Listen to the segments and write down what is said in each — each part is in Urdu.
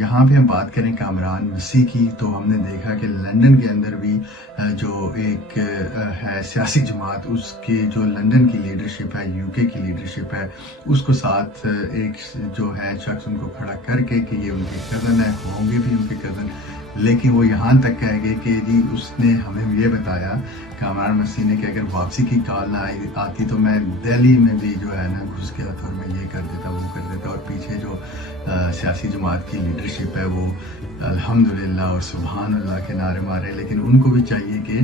یہاں پہ ہم بات کریں کامران وسیع کی، تو ہم نے دیکھا کہ لندن کے اندر بھی جو ایک ہے سیاسی جماعت، اس کی جو لندن کی لیڈرشپ ہے، یو کے کی لیڈرشپ ہے، اس کو ساتھ ایک جو ہے شخص ان کو کھڑا کر کے کہ یہ ان کے کزن ہے، ہوں گے بھی ان کے کزن، لیکن وہ یہاں تک کہہ گئے کہ جی اس نے ہمیں یہ بتایا کامران وسیع نے کہ اگر واپسی کی کال نہ آتی تو میں دہلی میں بھی جو ہے نا گھس گیا تھا اور میں یہ کر دیتا وہ کر دیتا، اور پیچھے جو سیاسی جماعت کی لیڈرشپ ہے وہ الحمدللہ اور سبحان اللہ کے نعرے مارے، لیکن ان کو بھی چاہیے کہ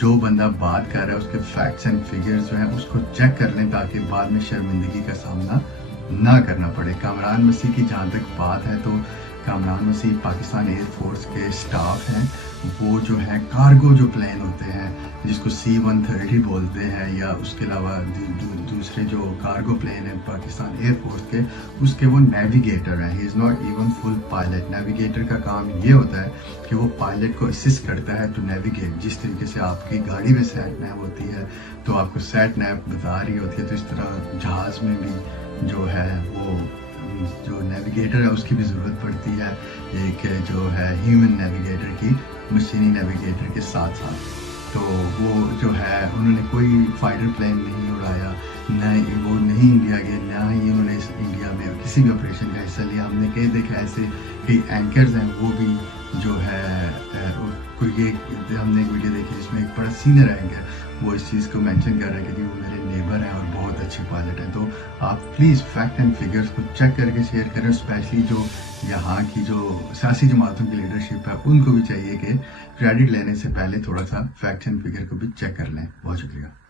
جو بندہ بات کر رہا ہے اس کے فیکٹس اینڈ فگرز جو ہیں اس کو چیک کر لیں تاکہ بعد میں شرمندگی کا سامنا نہ کرنا پڑے۔ کامران وسیع کی جہاں تک بات ہے تو کامران وسیع پاکستان ایئر فورس کے سٹاف ہیں، وہ جو ہے کارگو جو پلین ہوتے ہیں جس کو C-130 بولتے ہیں، یا اس کے علاوہ دوسرے جو کارگو پلین ہیں پاکستان ایئر فورس کے، اس کے وہ نیویگیٹر ہیں۔ He is not even full pilot. Navigator کا کام یہ ہوتا ہے کہ وہ پائلٹ کو اسسٹ کرتا ہے ٹو نیویگیٹ، جس طریقے سے آپ کی گاڑی میں سیٹ نیو ہوتی ہے تو آپ کو سیٹ نیو بتا رہی ہوتی ہے، تو اس طرح جہاز میں بھی جو ہے وہ جو نیویگیٹر ہے اس کی بھی ضرورت پڑتی ہے، ایک جو ہے ہیومن نیویگیٹر کی مشینی نیویگیٹر کے ساتھ ساتھ۔ تو وہ جو ہے انہوں نے کوئی فائٹر پلین نہیں اڑایا، نہ وہ نہیں انڈیا گئے، نہ ہی انہوں نے انڈیا میں کسی بھی آپریشن کا حصہ لیا۔ ہم نے کئی دیکھا ایسے کئی اینکرز ہیں وہ بھی جو ہے کوئی یہ ہم نے ایک ویڈیو دیکھی جس میں ایک بڑا سینئر اینکر وہ اس چیز کو مینشن کر رہا ہے کہ جی وہ میرے نیبر ہیں اور بہت اچھے پائلٹ ہیں۔ تو آپ پلیز فیکٹ اینڈ فگرز کو چیک کر کے شیئر کریں، اسپیشلی جو یہاں کی جو سیاسی جماعتوں کی لیڈرشپ ہے ان کو بھی چاہیے کہ کریڈٹ لینے سے پہلے تھوڑا سا فیکٹ اینڈ فگر کو بھی چیک کر لیں۔ بہت شکریہ۔